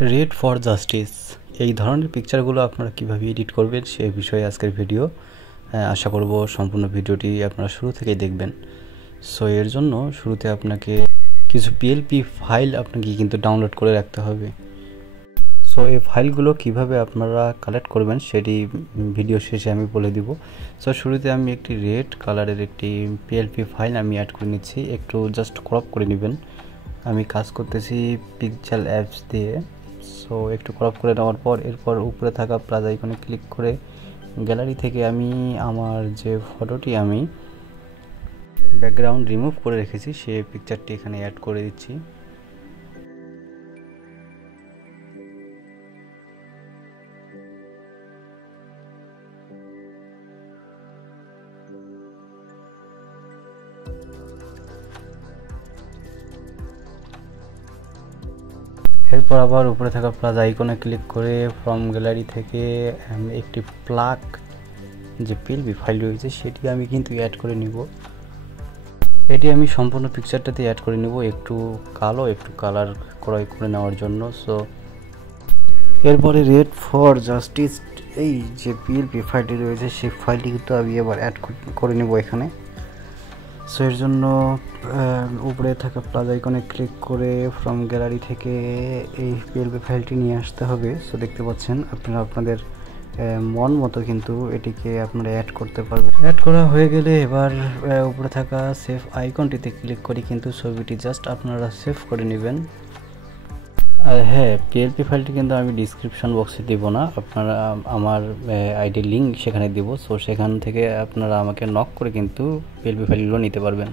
Red for justice এই ধরনের পিকচারগুলো আপনারা কীভাবে এডিট করবেন সে বিষয়ে আজকের ভিডিও। আশা করব সম্পূর্ণ ভিডিওটি আপনারা শুরু থেকেই দেখবেন। সো এর জন্য শুরুতে আপনাকে কিছু পিএলপি ফাইল আপনাকে কিন্তু ডাউনলোড করে রাখতে হবে। সো এই ফাইলগুলো কিভাবে আপনারা কালেক্ট করবেন সেটি ভিডিও শেষে আমি বলে দিব। সো শুরুতে আমি একটি রেড কালারের একটি পিএলপি ফাইল আমি অ্যাড করে নিচ্ছি, একটু জাস্ট ক্রপ করে নেবেন। আমি কাজ করতেছি পিক্সেল অ্যাপস দিয়ে। সো একটু ক্রপ করে নেওয়ার পর এরপর উপরে থাকা প্লাস আইকনে ক্লিক করে গ্যালারি থেকে আমি আমার যে ফটোটি আমি ব্যাকগ্রাউন্ড রিমুভ করে রেখেছি সেই পিকচারটি এখানে অ্যাড করে দিচ্ছি। এরপর আবার উপরে থাকা প্লাস আইকনে ক্লিক করে ফ্রম গ্যালারি থেকে একটি প্লাগ যে পিএলপি ফাইল রয়েছে সেটি আমি কিন্তু অ্যাড করে নিব। এটি আমি সম্পূর্ণ পিকচারটাতে অ্যাড করে নিব, একটু কালো একটু কালার ক্রয় করে নেওয়ার জন্য। সো এরপরে রেড ফর জাস্টিস এই যে পিএলপি ফাইলটি রয়েছে সেই ফাইলটি কিন্তু আমি এবার অ্যাড করে নেব এখানে। সো এর জন্য উপরে থাকা প্লাস আইকনে ক্লিক করে ফ্রম গ্যালারি থেকে এই পিএলপি ফাইলটি নিয়ে আসতে হবে। সো দেখতে পাচ্ছেন আপনারা আপনাদের মন মতো কিন্তু এটিকে আপনারা অ্যাড করতে পারবেন। অ্যাড করা হয়ে গেলে এবার উপরে থাকা সেভ আইকনটিতে ক্লিক করে কিন্তু ছবিটি জাস্ট আপনারা সেভ করে নেবেন। আর হ্যাঁ, পিএলপি ফাইলটি কিন্তু আমি ডিসক্রিপশন বক্সে দিব না, আপনারা আমার আইডি লিঙ্ক সেখানে দিব। সো সেখান থেকে আপনারা আমাকে নক করে কিন্তু পিএলপি ফাইলগুলো নিতে পারবেন।